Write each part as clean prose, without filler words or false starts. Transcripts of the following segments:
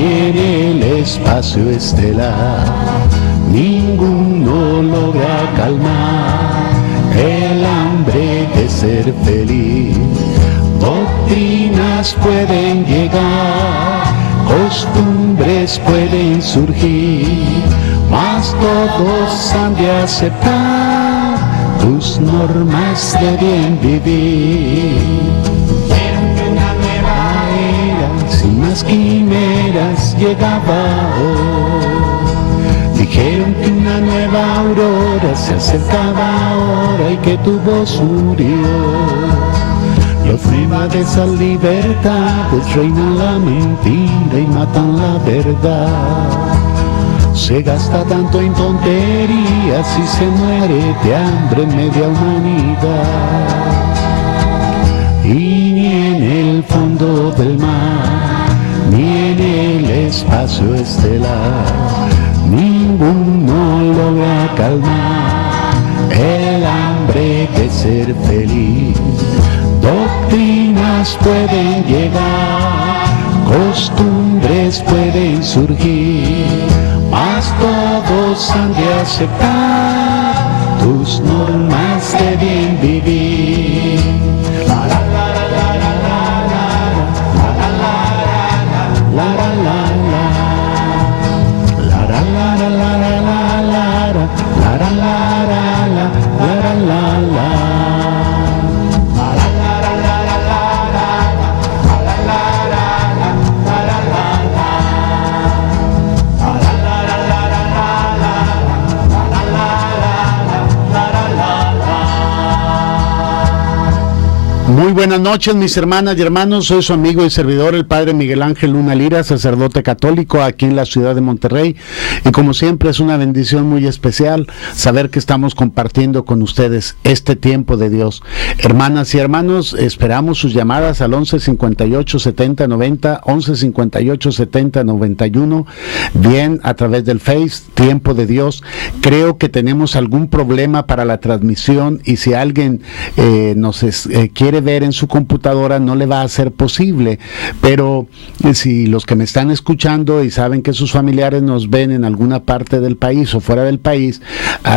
en el espacio estelar ninguno logra calmar el hambre de ser feliz. Doctrinas pueden llegar, costumbres pueden surgir, mas todos han de aceptar tus normas de bien vivir. Quiero que una nueva era, sin más quimeras, llegaba hoy. Dijeron que una nueva aurora se acercaba ahora y que tu voz murió. Los privades a libertades reinan la mentira y matan la verdad. Se gasta tanto en tonterías y se muere de hambre media humanidad. Y ni en el fondo del mar, ni en el espacio estelar, ninguno logra calmar el hambre de ser feliz. Doctrinas pueden llegar, costumbres pueden surgir, mas todos han de aceptar tus normas de bien vivir. La la la la la la la la la la la la la la la la la la. Muy buenas noches, mis hermanas y hermanos. Soy su amigo y servidor, el Padre Miguel Ángel Luna Lira, sacerdote católico aquí en la ciudad de Monterrey. Y como siempre es una bendición muy especial saber que estamos compartiendo con ustedes este tiempo de Dios. Hermanas y hermanos, esperamos sus llamadas al 11 58 70 90, 11 58 70 91, bien a través del Face, Tiempo de Dios. Creo que tenemos algún problema para la transmisión y si alguien nos quiere ver en su computadora no le va a ser posible, pero si los que me están escuchando y saben que sus familiares nos ven en alguna parte del país o fuera del país,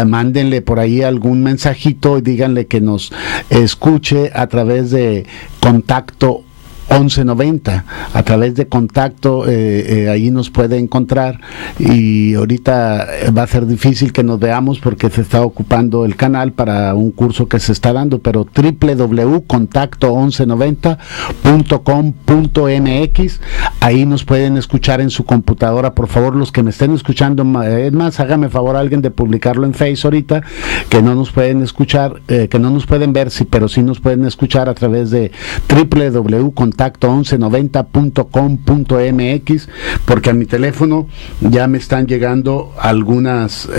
mándenle por ahí algún mensajito y díganle que nos escuche a través de contacto 1190, a través de contacto, ahí nos puede encontrar y ahorita va a ser difícil que nos veamos porque se está ocupando el canal para un curso que se está dando, pero www.contacto1190.com.mx, ahí nos pueden escuchar en su computadora. Por favor, los que me estén escuchando, es más, hágame favor alguien de publicarlo en Face ahorita, que no nos pueden escuchar, que no nos pueden ver, sí, pero sí nos pueden escuchar a través de www.contacto1190.com.mx, porque a mi teléfono ya me están llegando algunas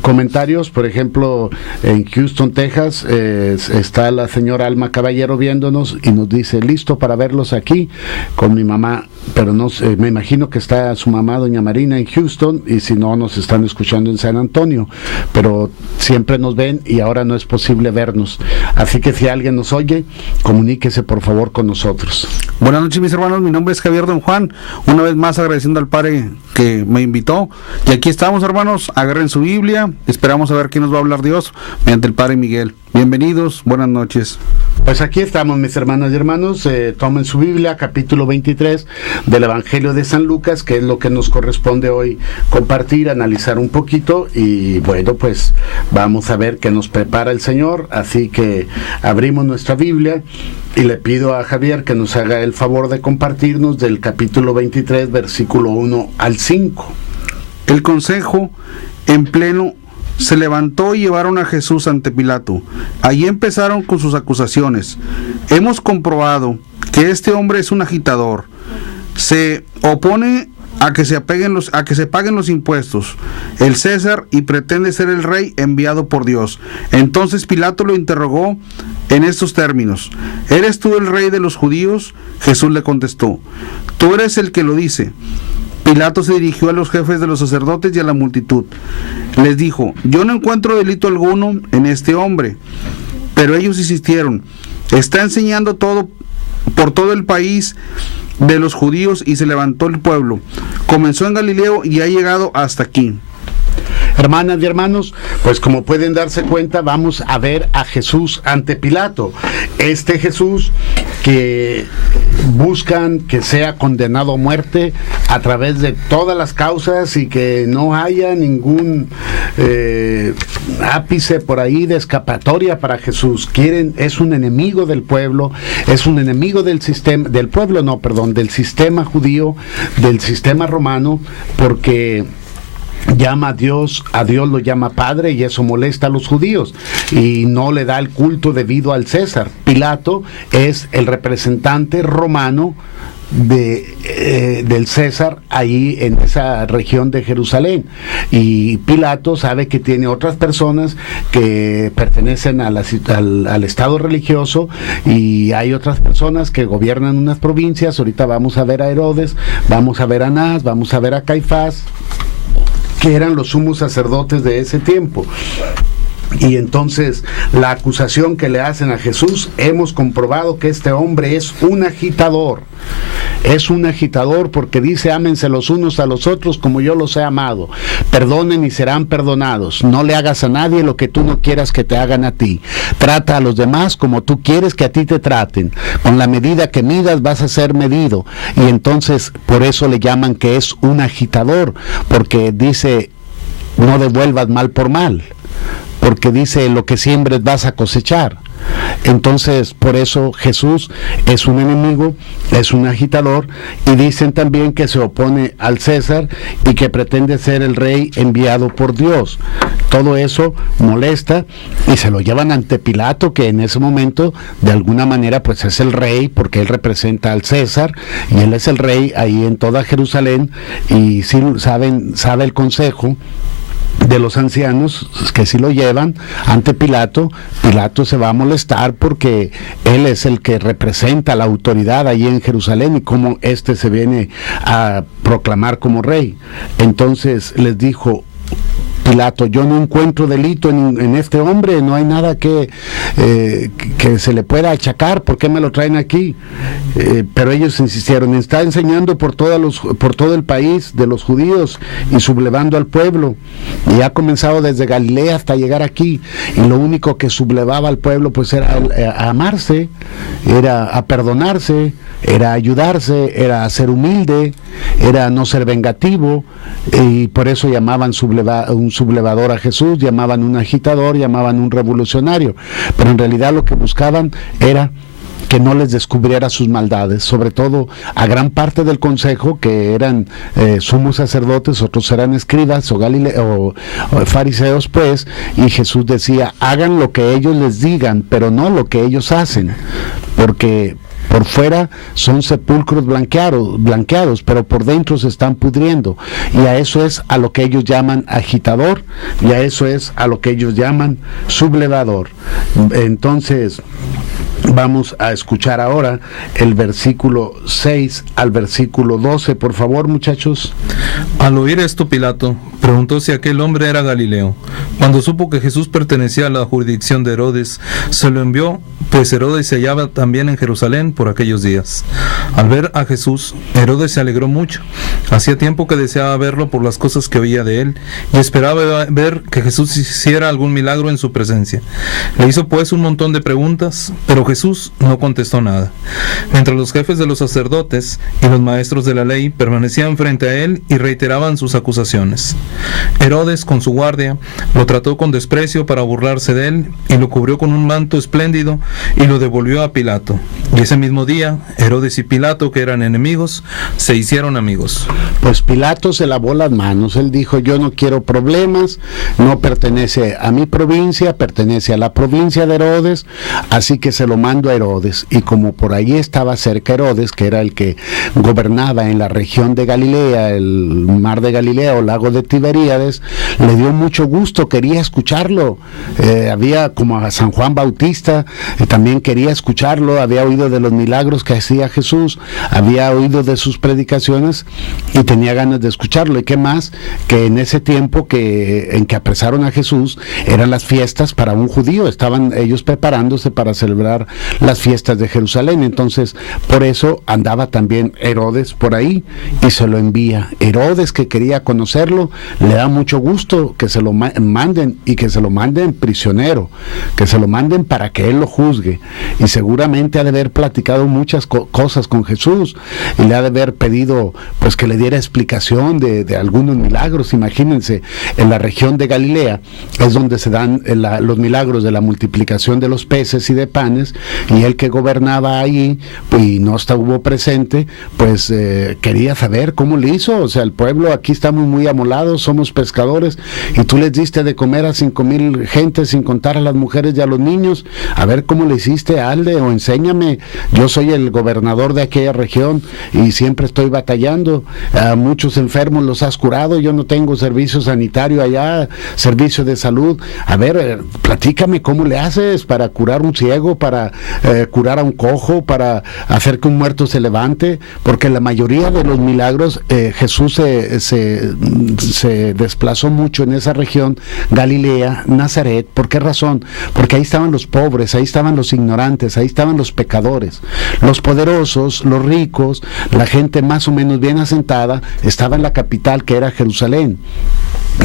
comentarios. Por ejemplo, en Houston, Texas, está la señora Alma Caballero viéndonos y nos dice: listo para verlos aquí con mi mamá, pero no sé, me imagino que está su mamá doña Marina en Houston, y si no, nos están escuchando en San Antonio, pero siempre nos ven y ahora no es posible vernos, así que si alguien nos oye, comuníquese por favor con nosotros. Buenas noches, mis hermanos, mi nombre es Javier Don Juan, una vez más agradeciendo al Padre que me invitó, y aquí estamos, hermanos. Agarren su Biblia, esperamos a ver qué nos va a hablar Dios mediante el Padre Miguel. Bienvenidos, buenas noches. Pues aquí estamos, mis hermanas y hermanos. Tomen su Biblia, capítulo 23 del Evangelio de San Lucas, que es lo que nos corresponde hoy compartir, analizar un poquito, y bueno, pues vamos a ver qué nos prepara el Señor. Así que abrimos nuestra Biblia y le pido a Javier que nos haga el favor de compartirnos del capítulo 23, versículo 1 al 5. El consejo en pleno se levantó y llevaron a Jesús ante Pilato. Allí empezaron con sus acusaciones. Hemos comprobado que este hombre es un agitador. Se opone a que se paguen los impuestos, el César, y pretende ser el rey enviado por Dios. Entonces Pilato lo interrogó en estos términos: ¿eres tú el rey de los judíos? Jesús le contestó: tú eres el que lo dice. Pilato se dirigió a los jefes de los sacerdotes y a la multitud. Les dijo: yo no encuentro delito alguno en este hombre. Pero ellos insistieron: está enseñando todo por todo el país de los judíos y se levantó el pueblo. Comenzó en Galileo y ha llegado hasta aquí. Hermanas y hermanos, pues como pueden darse cuenta, vamos a ver a Jesús ante Pilato. Este Jesús que buscan que sea condenado a muerte a través de todas las causas y que no haya ningún ápice por ahí de escapatoria para Jesús. Es un enemigo del pueblo, es un enemigo del sistema, del sistema judío, del sistema romano, porque llama a Dios lo llama Padre, y eso molesta a los judíos y no le da el culto debido al César. Pilato es el representante romano del César ahí en esa región de Jerusalén, y Pilato sabe que tiene otras personas que pertenecen al estado religioso, y hay otras personas que gobiernan unas provincias. Ahorita vamos a ver a Herodes, vamos a ver a Anás, vamos a ver a Caifás, que eran los sumos sacerdotes de ese tiempo. Y entonces la acusación que le hacen a Jesús, hemos comprobado que este hombre es un agitador porque dice: ámense los unos a los otros como yo los he amado, perdonen y serán perdonados, no le hagas a nadie lo que tú no quieras que te hagan a ti, trata a los demás como tú quieres que a ti te traten, con la medida que midas vas a ser medido. Y entonces por eso le llaman que es un agitador, porque dice: no devuelvas mal por mal, porque dice: lo que siembres vas a cosechar. Entonces, por eso Jesús es un enemigo, es un agitador, y dicen también que se opone al César y que pretende ser el rey enviado por Dios. Todo eso molesta y se lo llevan ante Pilato, que en ese momento de alguna manera pues es el rey, porque él representa al César y él es el rey ahí en toda Jerusalén. Y sí sabe el consejo de los ancianos que si lo llevan ante Pilato, Pilato se va a molestar porque él es el que representa la autoridad allí en Jerusalén y cómo éste se viene a proclamar como rey. Entonces les dijo Pilato: yo no encuentro delito en este hombre, no hay nada que se le pueda achacar, ¿por qué me lo traen aquí? Pero ellos insistieron: está enseñando por todo el país de los judíos y sublevando al pueblo, y ha comenzado desde Galilea hasta llegar aquí, y lo único que sublevaba al pueblo pues era a amarse, era a perdonarse, era a ayudarse, era a ser humilde, era a no ser vengativo, y por eso llamaban un sublevador a Jesús, llamaban un agitador, llamaban un revolucionario, pero en realidad lo que buscaban era que no les descubriera sus maldades, sobre todo a gran parte del consejo, que eran sumos sacerdotes, otros eran escribas o fariseos, pues, y Jesús decía: hagan lo que ellos les digan, pero no lo que ellos hacen, porque por fuera son sepulcros blanqueados, pero por dentro se están pudriendo. Y a eso es a lo que ellos llaman agitador, y a eso es a lo que ellos llaman sublevador. Entonces, vamos a escuchar ahora el versículo 6 al versículo 12, por favor, muchachos. Al oír esto, Pilato preguntó si aquel hombre era Galileo. Cuando supo que Jesús pertenecía a la jurisdicción de Herodes, se lo envió, pues Herodes se hallaba también en Jerusalén por aquellos días. Al ver a Jesús, Herodes se alegró mucho. Hacía tiempo que deseaba verlo por las cosas que oía de él, y esperaba ver que Jesús hiciera algún milagro en su presencia. Le hizo pues un montón de preguntas, pero Jesús no contestó nada. Mientras los jefes de los sacerdotes y los maestros de la ley permanecían frente a él y reiteraban sus acusaciones. Herodes, con su guardia, lo trató con desprecio para burlarse de él, y lo cubrió con un manto espléndido y lo devolvió a Pilato. Y ese mismo día, Herodes y Pilato, que eran enemigos, se hicieron amigos. Pues Pilato se lavó las manos. Él dijo: yo no quiero problemas, no pertenece a mi provincia, pertenece a la provincia de Herodes, así que se lo mando a Herodes. Y como por allí estaba cerca Herodes, que era el que gobernaba en la región de Galilea, el mar de Galilea o lago de Tiberíades, le dio mucho gusto, quería escucharlo. Había, como a San Juan Bautista, también quería escucharlo, había oído de los milagros que hacía Jesús, había oído de sus predicaciones y tenía ganas de escucharlo. Y qué más que en ese tiempo en que apresaron a Jesús eran las fiestas para un judío, estaban ellos preparándose para celebrar las fiestas de Jerusalén. Entonces, por eso andaba también Herodes por ahí y se lo envía. Herodes, que quería conocerlo, le da mucho gusto que se lo manden, y que se lo manden prisionero, que se lo manden para que él lo juzgue. Y seguramente ha de haber platicado muchas cosas con Jesús, y le ha de haber pedido pues que le diera explicación de algunos milagros. Imagínense, en la región de Galilea es donde se dan los milagros de la multiplicación de los peces y de panes, y él, que gobernaba ahí y no estuvo presente, pues quería saber cómo le hizo. O sea, el pueblo aquí estamos muy amolados, somos pescadores, y tú les diste de comer a 5,000 gentes, sin contar a las mujeres y a los niños. A ver cómo le hiciste, Alde, o enséñame. Yo soy el gobernador de aquella región y siempre estoy batallando. A muchos enfermos los has curado, yo no tengo servicio sanitario allá, servicio de salud. A ver, platícame cómo le haces para curar un ciego, para curar a un cojo, para hacer que un muerto se levante, porque la mayoría de los milagros Jesús se desplazó mucho en esa región, Galilea, Nazaret. ¿Por qué razón? Porque ahí estaban los pobres, ahí estaban los ignorantes, ahí estaban los pecadores. Los poderosos, los ricos, la gente más o menos bien asentada, estaba en la capital, que era Jerusalén.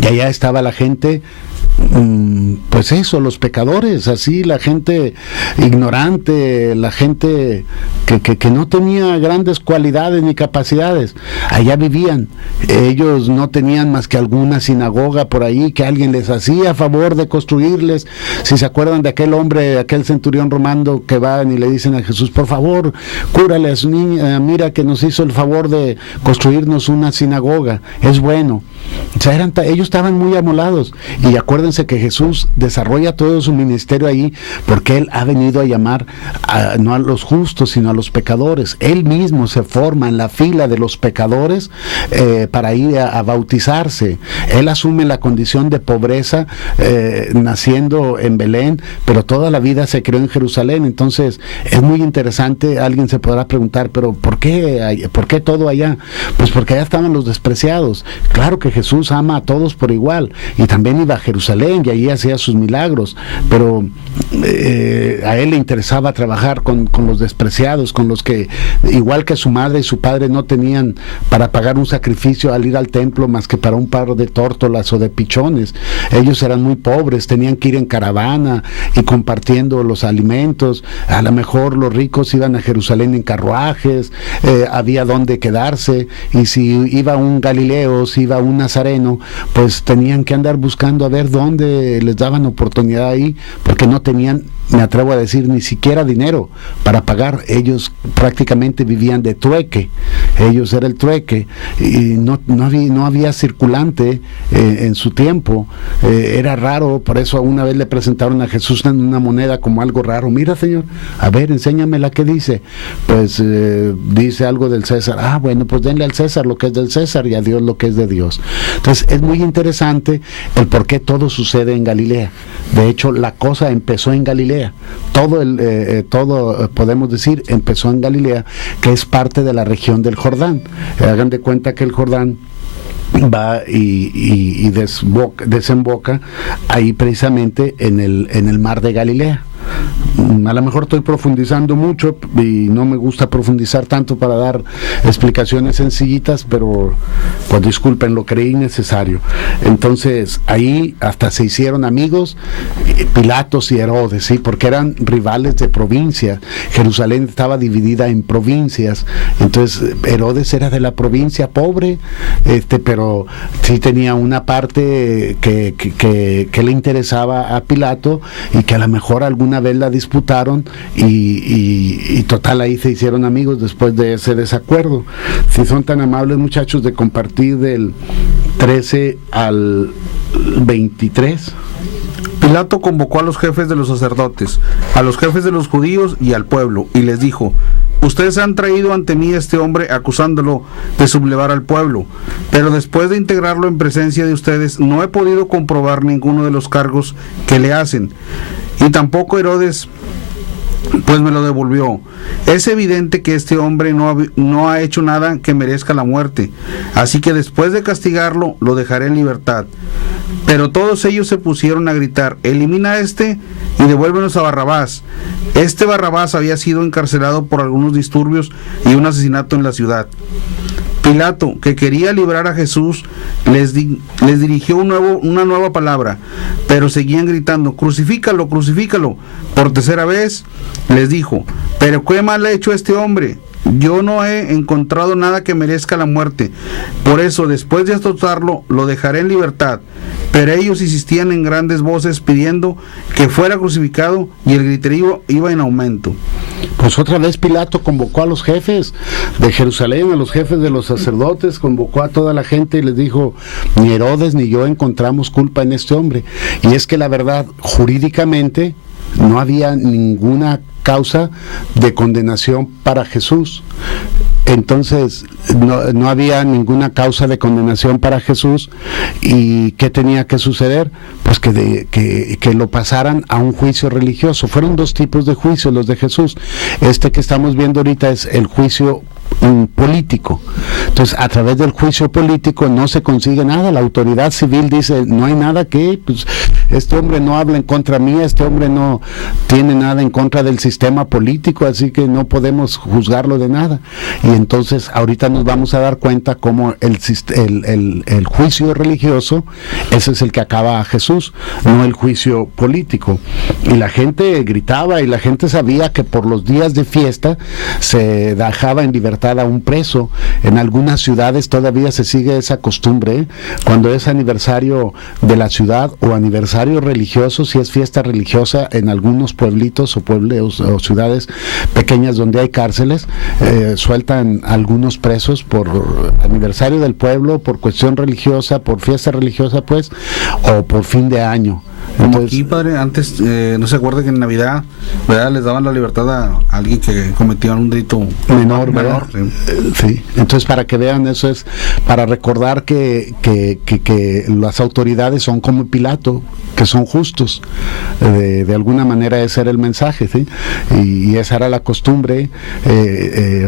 Y allá estaba la gente, pues eso, los pecadores, así, la gente ignorante, la gente que no tenía grandes cualidades ni capacidades. Allá vivían. Ellos no tenían más que alguna sinagoga por ahí que alguien les hacía favor de construirles. Si se acuerdan de aquel hombre, aquel centurión romano, que van y le dicen a Jesús: por favor, cúrale a su niña, mira que nos hizo el favor de construirnos una sinagoga, es bueno. O sea, ellos estaban muy amolados. Y acuérdense que Jesús desarrolla todo su ministerio ahí porque Él ha venido a llamar no a los justos, sino a los pecadores. Él mismo se forma en la fila de los pecadores para ir a bautizarse. Él asume la condición de pobreza naciendo en Belén, pero toda la vida se crió en Jerusalén. Entonces es muy interesante. Alguien se podrá preguntar: pero ¿por qué todo allá? Pues porque allá estaban los despreciados. Claro que Jesús ama a todos por igual, y también iba a Jerusalén y allí hacía sus milagros, pero a él le interesaba trabajar con los despreciados, con los que, igual que su madre y su padre, no tenían para pagar un sacrificio al ir al templo más que para un par de tórtolas o de pichones. Ellos eran muy pobres, tenían que ir en caravana y compartiendo los alimentos. A lo mejor los ricos iban a Jerusalén en carruajes, había donde quedarse, y si iba un Galileo, si iba un nazareno, pues tenían que andar buscando a ver dónde les daban oportunidad ahí, porque no tenían, me atrevo a decir, ni siquiera dinero para pagar. Ellos prácticamente vivían de trueque. Ellos era el trueque, y no había circulante en su tiempo. Era raro. Por eso una vez le presentaron a Jesús una moneda como algo raro. Mira, Señor, a ver, enséñame qué dice. Pues dice algo del César. Bueno, pues denle al César lo que es del César y a Dios lo que es de Dios. Entonces es muy interesante el por qué todo sucede en Galilea. De hecho, la cosa empezó en Galilea. Todo podemos decir empezó en Galilea, que es parte de la región del Jordán. Hagan de cuenta que el Jordán va y desemboca ahí precisamente en el mar de Galilea. A lo mejor estoy profundizando mucho y no me gusta profundizar tanto para dar explicaciones sencillitas, pero pues disculpen, lo creí necesario. Entonces ahí hasta se hicieron amigos Pilatos y Herodes, ¿sí? Porque eran rivales de provincia. Jerusalén estaba dividida en provincias. Entonces Herodes era de la provincia pobre, pero sí tenía una parte que le interesaba a Pilato, y que a lo mejor alguna vez la disputaron, y total, ahí se hicieron amigos después de ese desacuerdo. Si son tan amables, muchachos, de compartir del 13 al 23. Pilato convocó a los jefes de los sacerdotes, a los jefes de los judíos y al pueblo, y les dijo: ustedes han traído ante mí a este hombre acusándolo de sublevar al pueblo, pero después de integrarlo en presencia de ustedes no he podido comprobar ninguno de los cargos que le hacen. Y tampoco Herodes pues me lo devolvió. Es evidente que este hombre no ha hecho nada que merezca la muerte, así que después de castigarlo, lo dejaré en libertad. Pero todos ellos se pusieron a gritar: elimina a este y devuélvenos a Barrabás. Este Barrabás había sido encarcelado por algunos disturbios y un asesinato en la ciudad. Pilato, que quería librar a Jesús, les dirigió una nueva palabra, pero seguían gritando: crucifícalo, crucifícalo. Por tercera vez les dijo: pero qué mal ha hecho este hombre. Yo no he encontrado nada que merezca la muerte. Por eso, después de azotarlo, lo dejaré en libertad. Pero ellos insistían en grandes voces pidiendo que fuera crucificado, y el griterío iba en aumento. Pues otra vez Pilato convocó a los jefes de Jerusalén, a los jefes de los sacerdotes, convocó a toda la gente y les dijo: ni Herodes ni yo encontramos culpa en este hombre. Y es que la verdad, jurídicamente, no había ninguna causa de condenación para Jesús. Entonces no había ninguna causa de condenación para Jesús. ¿Y qué tenía que suceder? Pues que lo pasaran a un juicio religioso. Fueron dos tipos de juicios los de Jesús. Este que estamos viendo ahorita es el juicio político. Entonces, a través del juicio político no se consigue nada. La autoridad civil dice: no hay nada que, pues, este hombre no habla en contra mía, este hombre no tiene nada en contra del sistema político, así que no podemos juzgarlo de nada. Y entonces ahorita nos vamos a dar cuenta cómo el juicio religioso, ese es el que acaba a Jesús, no el juicio político. Y la gente gritaba y la gente sabía que por los días de fiesta se dejaba en libertad a un preso. En algunas ciudades todavía se sigue esa costumbre, cuando es aniversario de la ciudad o aniversario religioso, si es fiesta religiosa en algunos pueblitos o pueblos o ciudades pequeñas donde hay cárceles, sueltan algunos presos por aniversario del pueblo, por cuestión religiosa, por fiesta religiosa, pues, o por fin de año. Entonces, aquí, padre, antes, no se acuerda que en Navidad, ¿verdad?, les daban la libertad a alguien que cometía un delito menor, ¿verdad? Sí. Entonces, para que vean, eso es para recordar que las autoridades son como Pilato, que son justos. De alguna manera ese era el mensaje, ¿sí? Y esa era la costumbre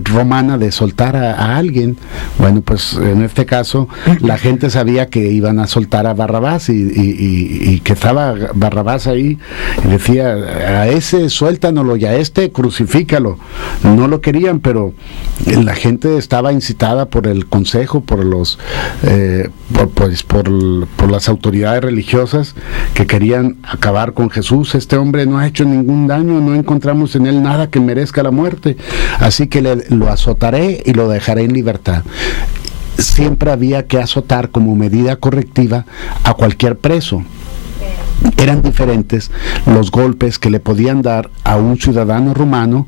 romana de soltar a alguien. Bueno, pues en este caso la gente sabía que iban a soltar a Barrabás y que estaba Barrabás ahí, y decía: a ese suéltanoslo y a este crucifícalo. No lo querían, pero la gente estaba incitada por el consejo, por las autoridades religiosas que querían acabar con Jesús. Este hombre no ha hecho ningún daño, no encontramos en él nada que merezca la muerte, así que lo azotaré y lo dejaré en libertad. Siempre había que azotar como medida correctiva a cualquier preso. Eran diferentes los golpes que le podían dar a un ciudadano romano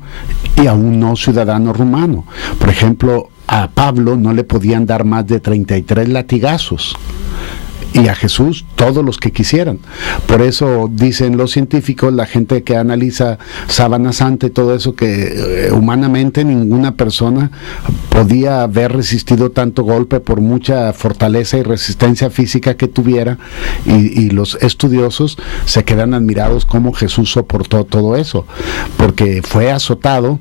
y a un no ciudadano romano. Por ejemplo, a Pablo no le podían dar más de 33 latigazos, y a Jesús todos los que quisieran. Por eso dicen los científicos, la gente que analiza sábana santa y todo eso, que humanamente ninguna persona podía haber resistido tanto golpe por mucha fortaleza y resistencia física que tuviera, y los estudiosos se quedan admirados cómo Jesús soportó todo eso, porque fue azotado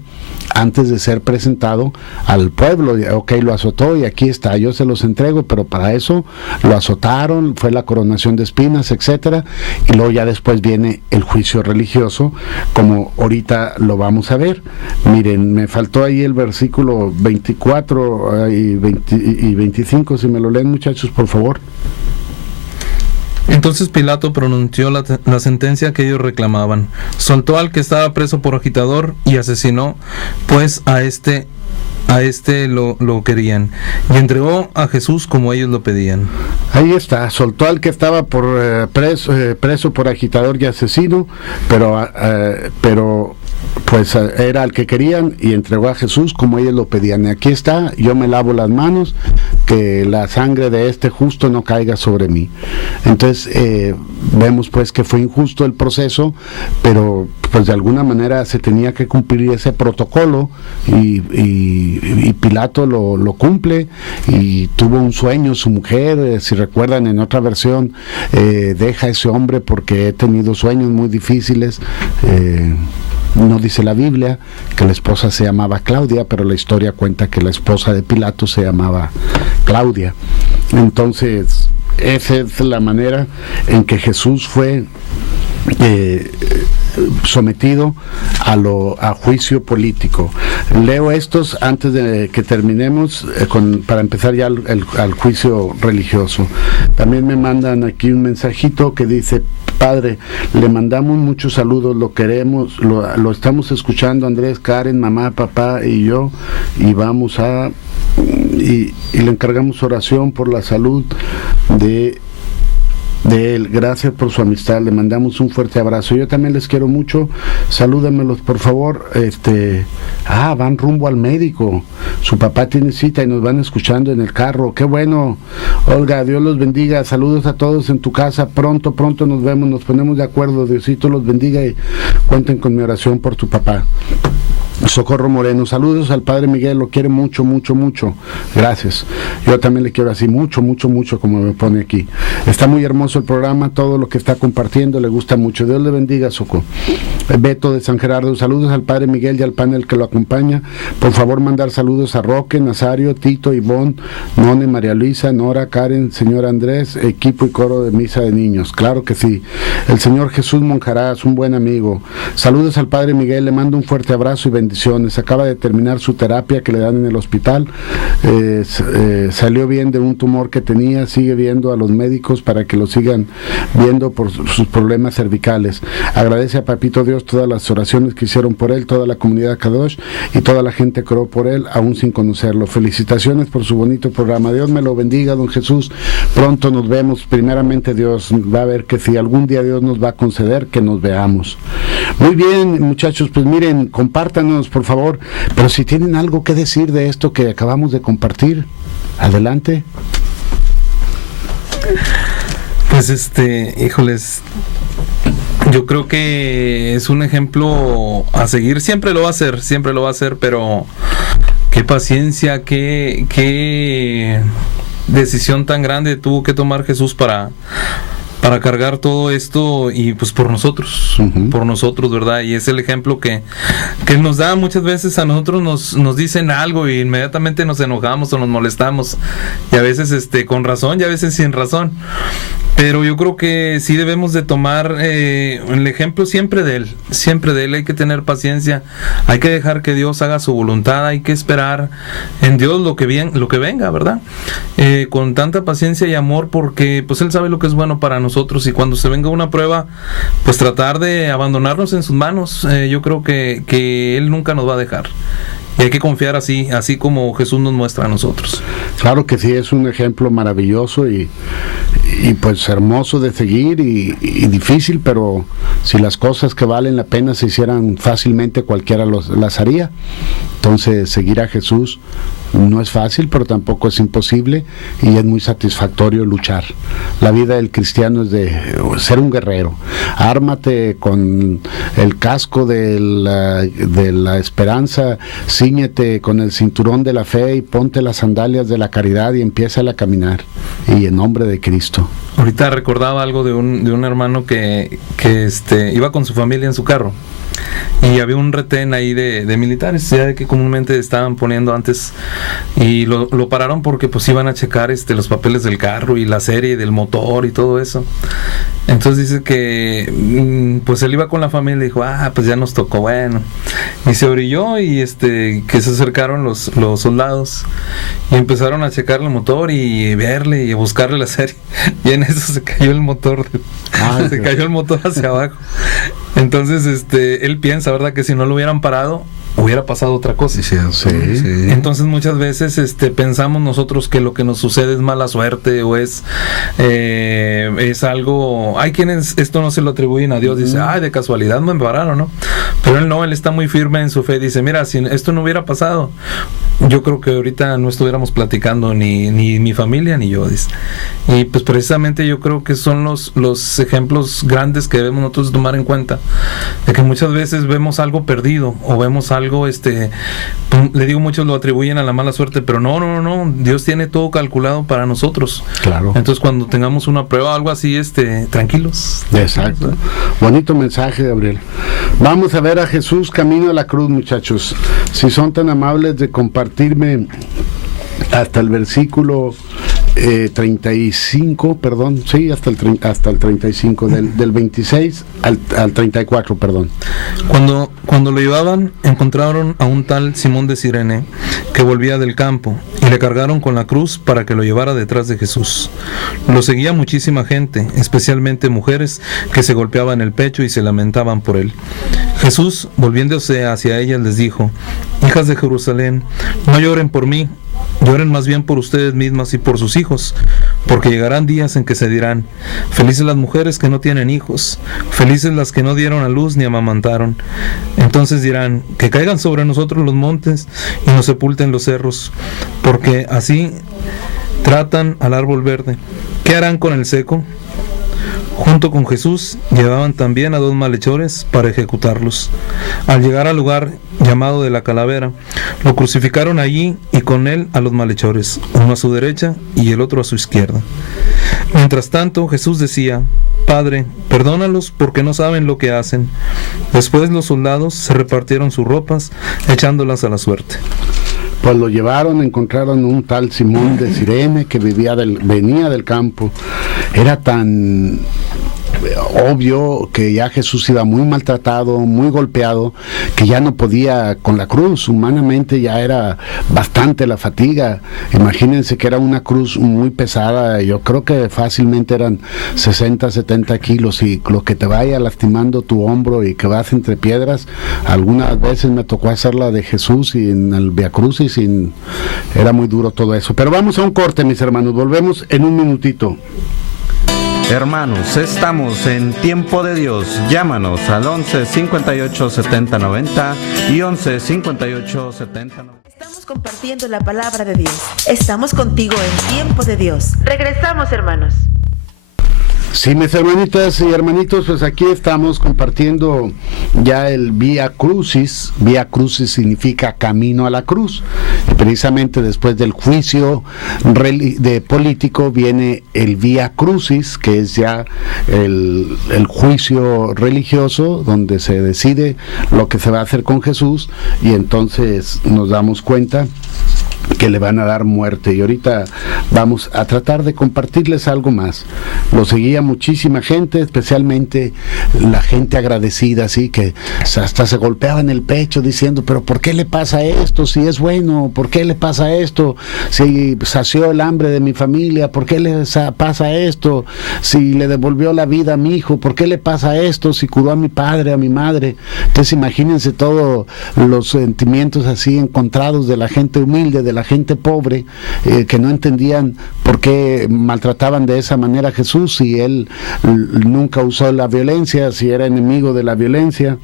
antes de ser presentado al pueblo. Ok, lo azotó y aquí está, yo se los entrego, pero para eso lo azotaron, fue la coronación de espinas, etcétera, y luego ya después viene el juicio religioso, como ahorita lo vamos a ver. Miren, me faltó ahí el versículo 24 y 25, si me lo leen, muchachos, por favor. Entonces Pilato pronunció la sentencia que ellos reclamaban. Soltó al que estaba preso por agitador y asesinó, pues a este lo querían, y entregó a Jesús como ellos lo pedían. Ahí está, soltó al que estaba preso por agitador y asesino, pero pues era el que querían, y entregó a Jesús como ellos lo pedían. Y aquí está: yo me lavo las manos, que la sangre de este justo no caiga sobre mí. Entonces vemos pues que fue injusto el proceso, pero pues de alguna manera se tenía que cumplir ese protocolo, y Pilato lo cumple, y tuvo un sueño su mujer, si recuerdan en otra versión, deja a ese hombre porque he tenido sueños muy difíciles. No dice la Biblia que la esposa se llamaba Claudia, pero la historia cuenta que la esposa de Pilato se llamaba Claudia. Entonces, esa es la manera en que Jesús fue sometido a juicio político. Leo estos antes de que terminemos para empezar ya al juicio religioso. También me mandan aquí un mensajito que dice: Padre, le mandamos muchos saludos, lo queremos, lo estamos escuchando Andrés, Karen, mamá, papá y yo, y vamos y le encargamos oración por la salud de él. Gracias por su amistad, le mandamos un fuerte abrazo. Yo también les quiero mucho, salúdenmelos por favor. Van rumbo al médico, su papá tiene cita y nos van escuchando en el carro. Qué bueno, Olga, Dios los bendiga, saludos a todos en tu casa, pronto nos vemos, nos ponemos de acuerdo, Diosito los bendiga y cuenten con mi oración por tu papá. Socorro Moreno, saludos al Padre Miguel, lo quiere mucho, gracias. Yo también le quiero así, mucho, como me pone aquí. Está muy hermoso el programa, todo lo que está compartiendo, le gusta mucho. Dios le bendiga, Soco. Beto de San Gerardo, saludos al Padre Miguel y al panel que lo acompaña. Por favor, mandar saludos a Roque, Nazario, Tito, Ivonne, None, María Luisa, Nora, Karen, señor Andrés, equipo y coro de misa de niños. Claro que sí. El señor Jesús Monjarás, un buen amigo. Saludos al Padre Miguel, le mando un fuerte abrazo y bendiciones. Acaba de terminar su terapia que le dan en el hospital, salió bien de un tumor que tenía, sigue viendo a los médicos para que lo sigan viendo por sus problemas cervicales. Agradece a Papito Dios todas las oraciones que hicieron por él, toda la comunidad Kadosh y toda la gente que oró por él, aún sin conocerlo. Felicitaciones por su bonito programa. Dios me lo bendiga, don Jesús. Pronto nos vemos. Primeramente Dios va a ver que si algún día Dios nos va a conceder que nos veamos. Muy bien, muchachos, pues miren, compártanos por favor, pero si tienen algo que decir de esto que acabamos de compartir, adelante. Pues híjoles, yo creo que es un ejemplo a seguir, siempre lo va a hacer, pero qué paciencia, qué decisión tan grande tuvo que tomar Jesús para cargar todo esto y pues por nosotros, ¿verdad? Y es el ejemplo que nos da. Muchas veces a nosotros nos dicen algo y inmediatamente nos enojamos o nos molestamos, y a veces con razón y a veces sin razón. Pero yo creo que sí debemos de tomar el ejemplo siempre de él. Hay que tener paciencia, hay que dejar que Dios haga su voluntad, hay que esperar en Dios lo que venga, ¿verdad? Con tanta paciencia y amor, porque pues Él sabe lo que es bueno para nosotros, y cuando se venga una prueba, pues tratar de abandonarnos en sus manos. Yo creo que Él nunca nos va a dejar. Y hay que confiar así como Jesús nos muestra a nosotros. Claro que sí, es un ejemplo maravilloso y pues hermoso de seguir y difícil, pero si las cosas que valen la pena se hicieran fácilmente, cualquiera las haría. Entonces, seguir a Jesús no es fácil, pero tampoco es imposible, y es muy satisfactorio luchar. La vida del cristiano es de ser un guerrero. Ármate con el casco de la esperanza, cíñete con el cinturón de la fe y ponte las sandalias de la caridad y empieza a caminar, y en nombre de Cristo. Ahorita recordaba algo de un hermano que iba con su familia en su carro, y había un retén ahí de militares, ya que comúnmente estaban poniendo antes, y lo pararon porque pues iban a checar los papeles del carro y la serie del motor y todo eso. Entonces dice que pues él iba con la familia y dijo, pues ya nos tocó, bueno, y se orilló, y que se acercaron los soldados y empezaron a checar el motor y verle y buscarle la serie, y en eso se cayó el motor cayó el motor hacia abajo. Entonces él piensa, ¿verdad?, que si no lo hubieran parado hubiera pasado otra cosa. Sí. Entonces muchas veces pensamos nosotros que lo que nos sucede es mala suerte o es algo. Hay quienes esto no se lo atribuyen a Dios, dice, de casualidad me pararon, ¿no? Pero él está muy firme en su fe, dice, mira, si esto no hubiera pasado, yo creo que ahorita no estuviéramos platicando ni mi familia ni yo, dice. Y pues precisamente yo creo que son los ejemplos grandes que debemos nosotros tomar en cuenta, de que muchas veces vemos algo perdido o vemos algo algo, le digo, muchos lo atribuyen a la mala suerte, pero no, Dios tiene todo calculado para nosotros. Claro. Entonces cuando tengamos una prueba o algo así, tranquilos. Exacto. Bonito mensaje, Gabriel. Vamos a ver a Jesús camino a la cruz, muchachos. Si son tan amables de compartirme hasta el versículo 35, perdón, sí, hasta el 35, del 26 al 34, perdón. Cuando lo llevaban, encontraron a un tal Simón de Cirene, que volvía del campo, y le cargaron con la cruz para que lo llevara detrás de Jesús. Lo seguía muchísima gente, especialmente mujeres que se golpeaban el pecho y se lamentaban por él. Jesús, volviéndose hacia ellas, les dijo: hijas de Jerusalén, no lloren por mí, lloren más bien por ustedes mismas y por sus hijos, porque llegarán días en que se dirán: felices las mujeres que no tienen hijos, felices las que no dieron a luz ni amamantaron. Entonces dirán: que caigan sobre nosotros los montes y nos sepulten los cerros, porque así tratan al árbol verde. ¿Qué harán con el seco? Junto con Jesús llevaban también a 2 malhechores para ejecutarlos. Al llegar al lugar llamado de la Calavera, lo crucificaron allí y con él a los malhechores, uno a su derecha y el otro a su izquierda. Mientras tanto, Jesús decía: Padre, perdónalos porque no saben lo que hacen. Después los soldados se repartieron sus ropas, echándolas a la suerte. Pues lo llevaron, encontraron un tal Simón de Cirene que venía del campo. Era tan obvio que ya Jesús iba muy maltratado, muy golpeado, que ya no podía con la cruz. Humanamente ya era bastante la fatiga. Imagínense que era una cruz muy pesada. Yo creo que fácilmente eran 60, 70 kilos, y lo que te vaya lastimando tu hombro y que vas entre piedras. Algunas veces me tocó hacer la de Jesús y en el Via Crucis, era muy duro todo eso. Pero vamos a un corte, mis hermanos, volvemos en un minutito. Hermanos, estamos en Tiempo de Dios. Llámanos al 11 58 70 90 y 11 58 70 90. Estamos compartiendo la palabra de Dios. Estamos contigo en Tiempo de Dios. Regresamos, hermanos. Sí, mis hermanitas y hermanitos, pues aquí estamos compartiendo ya el Via Crucis. Via Crucis significa camino a la cruz. Y precisamente después del juicio político viene el Via Crucis, que es ya el juicio religioso, donde se decide lo que se va a hacer con Jesús, y entonces nos damos cuenta que le van a dar muerte. Y ahorita vamos a tratar de compartirles algo más. Lo seguía muchísima gente, especialmente la gente agradecida, así que hasta se golpeaba en el pecho diciendo: pero ¿por qué le pasa esto si es bueno? ¿Por qué le pasa esto si sació el hambre de mi familia? ¿Por qué le pasa esto si le devolvió la vida a mi hijo? ¿Por qué le pasa esto si curó a mi padre, a mi madre? Entonces imagínense todos los sentimientos así encontrados de la gente humilde, de la gente pobre, que no entendían por qué maltrataban de esa manera a Jesús, si él nunca usó la violencia, si era enemigo de la violencia.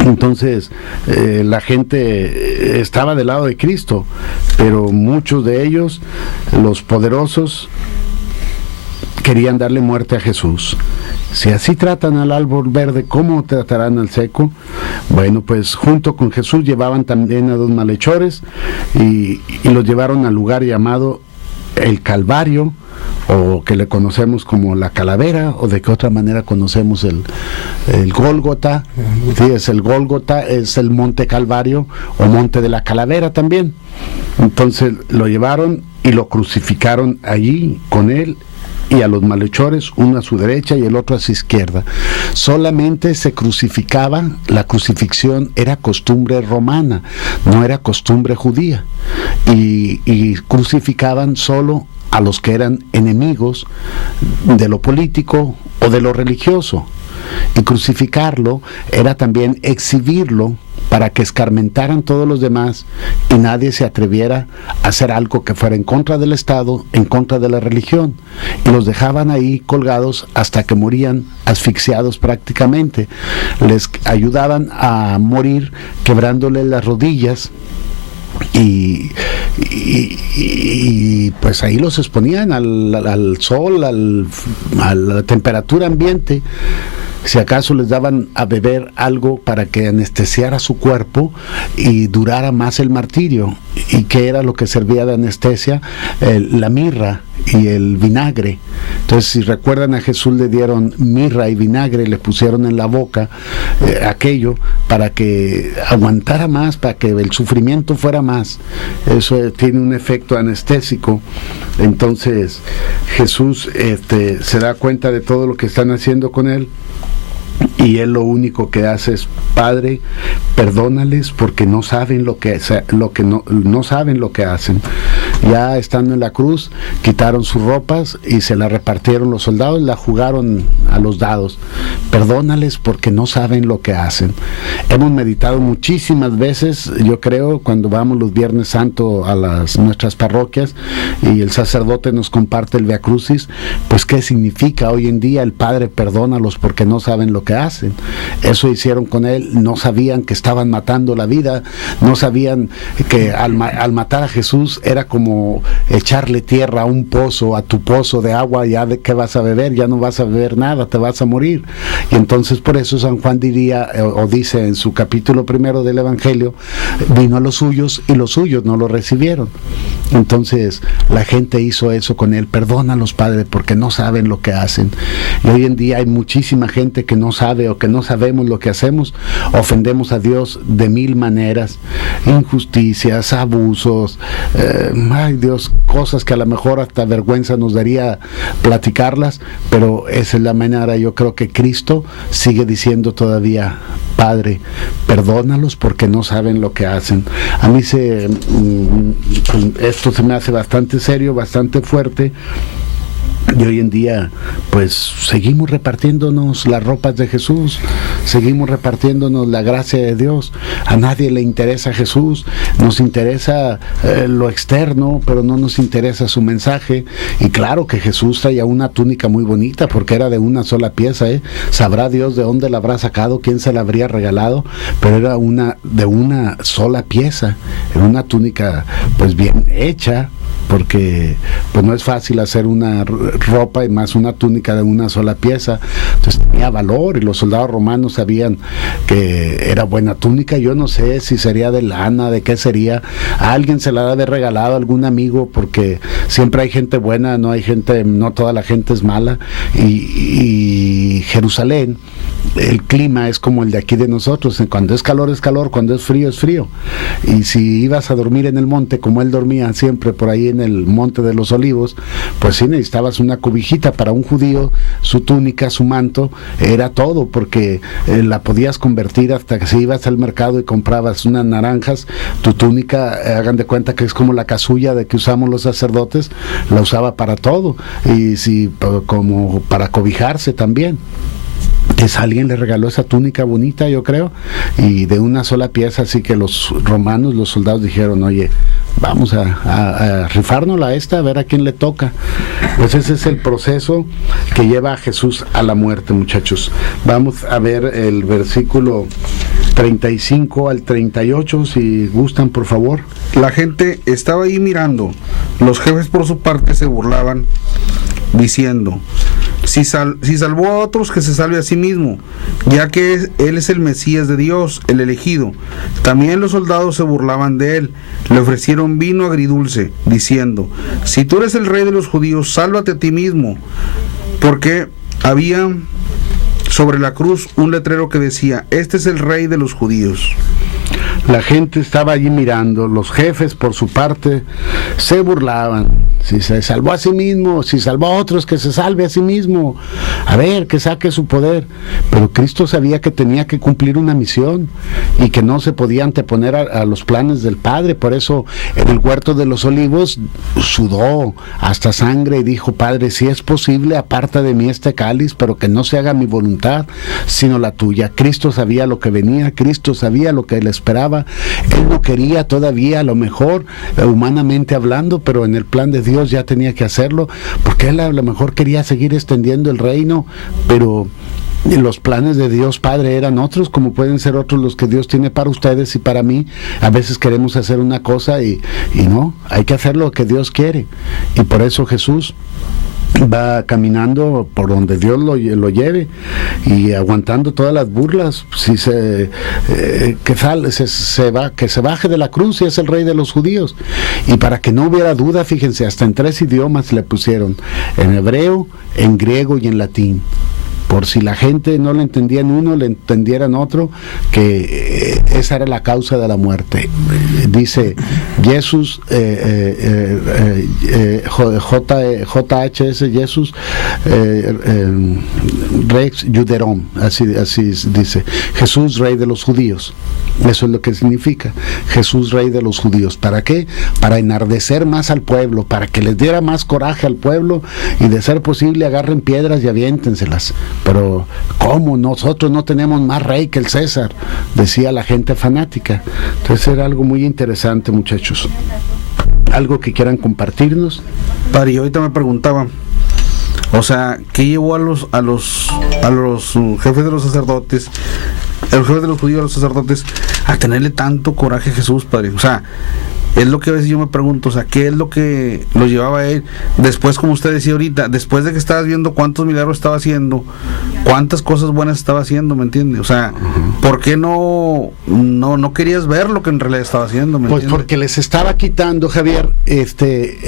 Entonces la gente estaba del lado de Cristo, pero muchos de ellos, los poderosos, querían darle muerte a Jesús. Si así tratan al árbol verde, ¿cómo tratarán al seco? Bueno, pues junto con Jesús llevaban también a 2 malhechores y los llevaron al lugar llamado el Calvario, o que le conocemos como la Calavera, o de qué otra manera conocemos el Gólgota. Sí, es el Gólgota, es el Monte Calvario o Monte de la Calavera también. Entonces lo llevaron y lo crucificaron allí con él y a los malhechores, uno a su derecha y el otro a su izquierda. Solamente se crucificaba, la crucifixión era costumbre romana, no era costumbre judía, y crucificaban solo a los que eran enemigos de lo político o de lo religioso. Y crucificarlo era también exhibirlo para que escarmentaran todos los demás y nadie se atreviera a hacer algo que fuera en contra del Estado, en contra de la religión. Y los dejaban ahí colgados hasta que morían asfixiados prácticamente. Les ayudaban a morir quebrándole las rodillas. Y pues ahí los exponían al sol, a la temperatura ambiente, si acaso les daban a beber algo para que anestesiara su cuerpo y durara más el martirio. ¿Y qué era lo que servía de anestesia? La mirra y el vinagre. Entonces, si recuerdan, a Jesús le dieron mirra y vinagre, le pusieron en la boca aquello para que aguantara más, para que el sufrimiento fuera más. Eso tiene un efecto anestésico. Entonces Jesús se da cuenta de todo lo que están haciendo con él, y él lo único que hace es: Padre, perdónales porque no saben lo que no saben lo que hacen. Ya estando en la cruz, quitaron sus ropas y se la repartieron los soldados, la jugaron a los dados. Perdónales porque no saben lo que hacen. Hemos meditado muchísimas veces, yo creo, cuando vamos los Viernes Santo a nuestras parroquias y el sacerdote nos comparte el Via Crucis, pues qué significa hoy en día el Padre perdónalos porque no saben lo que hacen. Eso hicieron con él. No sabían que estaban matando la vida, no sabían que al matar a Jesús era como echarle tierra a un pozo, a tu pozo de agua. Ya de qué vas a beber, ya no vas a beber nada, te vas a morir. Y entonces por eso San Juan diría, o dice en su capítulo 1 del Evangelio: vino a los suyos y los suyos no lo recibieron. Entonces la gente hizo eso con él: perdónalos, Padre, porque no saben lo que hacen. Y hoy en día hay muchísima gente que no sabe o que no sabemos lo que hacemos. Ofendemos a Dios de mil maneras: injusticias, abusos, ay Dios, cosas que a lo mejor hasta vergüenza nos daría platicarlas, pero esa es la manera. Yo creo que Cristo sigue diciendo todavía: Padre, perdónalos porque no saben lo que hacen. A mí esto se me hace bastante serio, bastante fuerte. Y hoy en día pues seguimos repartiéndonos las ropas de Jesús, seguimos repartiéndonos la gracia de Dios. A nadie le interesa Jesús, nos interesa lo externo, pero no nos interesa su mensaje. Y claro que Jesús traía una túnica muy bonita porque era de una sola pieza, sabrá Dios de dónde la habrá sacado, quién se la habría regalado, pero era de una sola pieza, era una túnica pues bien hecha, porque pues no es fácil hacer una ropa y más una túnica de una sola pieza. Entonces tenía valor, y los soldados romanos sabían que era buena túnica. Yo no sé si sería de lana, de qué sería. A alguien se la ha de haber regalado, algún amigo, porque siempre hay gente buena, no toda la gente es mala. Y Jerusalén, el clima es como el de aquí de nosotros: cuando es calor es calor, cuando es frío es frío. Y si ibas a dormir en el monte, como él dormía siempre por ahí en el monte de los Olivos, pues sí necesitabas una cobijita. Para un judío, su túnica, su manto, era todo, porque la podías convertir hasta que si ibas al mercado y comprabas unas naranjas, tu túnica, hagan de cuenta que es como la casulla de que usamos los sacerdotes, la usaba para todo, y como para cobijarse también. Entonces alguien le regaló esa túnica bonita, yo creo, y de una sola pieza. Así que los romanos, los soldados dijeron: oye, vamos a rifárnosla a ver a quién le toca. Pues ese es el proceso que lleva a Jesús a la muerte, muchachos. Vamos a ver el versículo 35 al 38, si gustan, por favor. La gente estaba ahí mirando. Los jefes por su parte se burlaban, diciendo: si salvó a otros, que se salve a sí mismo, ya que él es el Mesías de Dios, el elegido. También los soldados se burlaban de él, le ofrecieron vino agridulce, diciendo: si tú eres el rey de los judíos, sálvate a ti mismo. Porque había sobre la cruz un letrero que decía: este es el rey de los judíos. La gente estaba allí mirando. Los jefes por su parte se burlaban: si se salvó a sí mismo, si salvó a otros, que se salve a sí mismo, a ver, que saque su poder. Pero Cristo sabía que tenía que cumplir una misión y que no se podía anteponer a los planes del Padre. Por eso en el huerto de los Olivos sudó hasta sangre y dijo: Padre, si es posible, aparta de mí este cáliz, pero que no se haga mi voluntad sino la tuya. Cristo sabía lo que venía, Cristo sabía lo que le esperaba. Él no quería todavía, a lo mejor humanamente hablando, pero en el plan de Dios ya tenía que hacerlo, porque él a lo mejor quería seguir extendiendo el reino, pero los planes de Dios Padre eran otros, como pueden ser otros los que Dios tiene para ustedes y para mí. A veces queremos hacer una cosa y no, hay que hacer lo que Dios quiere. Y por eso Jesús va caminando por donde Dios lo lleve y aguantando todas las burlas. Si que se baje de la cruz y es el rey de los judíos. Y para que no hubiera duda, fíjense, hasta en 3 idiomas le pusieron: en hebreo, en griego y en latín, por si la gente no le entendía en uno, le entendiera en otro, que esa era la causa de la muerte. Dice Jesús, JHS, Jesús Rex Juderum, así dice, Jesús, rey de los judíos. Eso es lo que significa, Jesús, rey de los judíos. ¿Para qué? Para enardecer más al pueblo, para que les diera más coraje al pueblo, y de ser posible agarren piedras y aviéntenselas. Pero ¿cómo? Nosotros no tenemos más rey que el César, decía la gente fanática. Entonces era algo muy interesante, muchachos. ¿Algo que quieran compartirnos? Padre, yo ahorita me preguntaba, o sea, ¿qué llevó a los jefes de los sacerdotes, a los jefes de los judíos, a los sacerdotes, a tenerle tanto coraje a Jesús, Padre? O sea, es lo que a veces yo me pregunto, o sea, ¿qué es lo que lo llevaba a él? Después, como usted decía ahorita, después de que estabas viendo cuántos milagros estaba haciendo, cuántas cosas buenas estaba haciendo, ¿me entiende? O sea, ¿por qué no querías ver lo que en realidad estaba haciendo? ¿Me Pues entiende? porque les estaba quitando, Javier,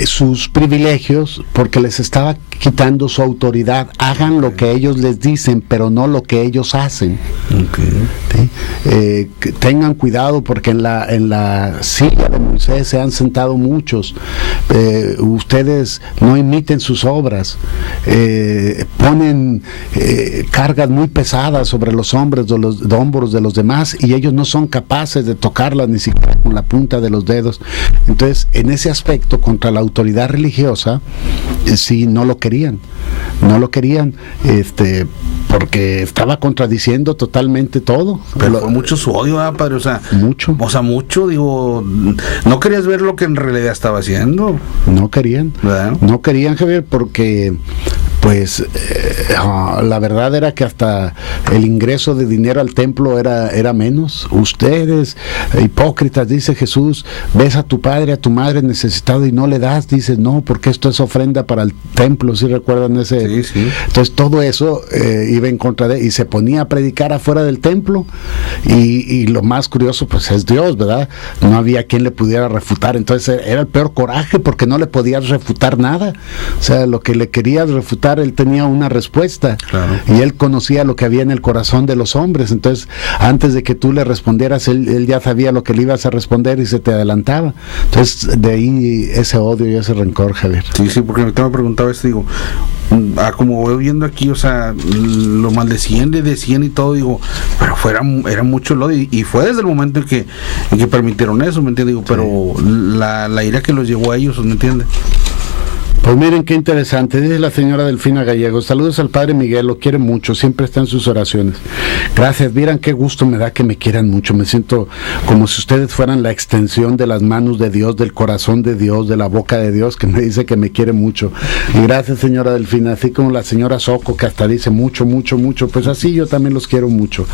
sus privilegios, porque les estaba quitando su autoridad. Hagan lo que ellos les dicen, pero no lo que ellos hacen. ¿Sí? Tengan cuidado, porque en la silla de Moisés se han sentado muchos. Ustedes no imiten sus obras, ponen cargas muy pesadas sobre los hombros de los demás, y ellos no son capaces de tocarlas ni siquiera con la punta de los dedos. Entonces, en ese aspecto, contra la autoridad religiosa, sí, no lo querían, porque estaba contradiciendo totalmente todo. Pero fue mucho su odio, ¿verdad, Padre? O sea, mucho, digo, no querías ver lo que en realidad estaba haciendo. No querían, ¿verdad? No querían, Javier, porque pues la verdad era que hasta el ingreso de dinero al templo era menos. Ustedes, hipócritas, dice Jesús, ves a tu padre, a tu madre necesitado y no le das. Dices, no, porque esto es ofrenda para el templo. ¿Sí recuerdan ese? Sí. Entonces todo eso iba en contra de, y se ponía a predicar afuera del templo, y lo más curioso pues es Dios, ¿verdad? No había quien le pudiera refutar. Entonces era el peor coraje, porque no le podías refutar nada. O sea, lo que le querías refutar, él tenía una respuesta. Claro. Y él conocía lo que había en el corazón de los hombres. Entonces, antes de que tú le respondieras, él ya sabía lo que le ibas a responder y se te adelantaba. Entonces, de ahí ese odio y ese rencor, Javier. Sí, porque me preguntaba esto, digo, como voy viendo aquí, o sea, lo maldecían, le decían y todo, digo, pero era mucho el odio, y fue desde el momento en que permitieron eso, ¿me entiendes? Digo, pero la ira que los llevó a ellos, ¿me entiendes? Pues miren qué interesante, dice la señora Delfina Gallegos: saludos al padre Miguel, lo quiere mucho, siempre está en sus oraciones. Gracias, miren qué gusto me da que me quieran mucho, me siento como si ustedes fueran la extensión de las manos de Dios, del corazón de Dios, de la boca de Dios, que me dice que me quiere mucho. Y gracias, señora Delfina, así como la señora Soco, que hasta dice mucho, pues así yo también los quiero mucho.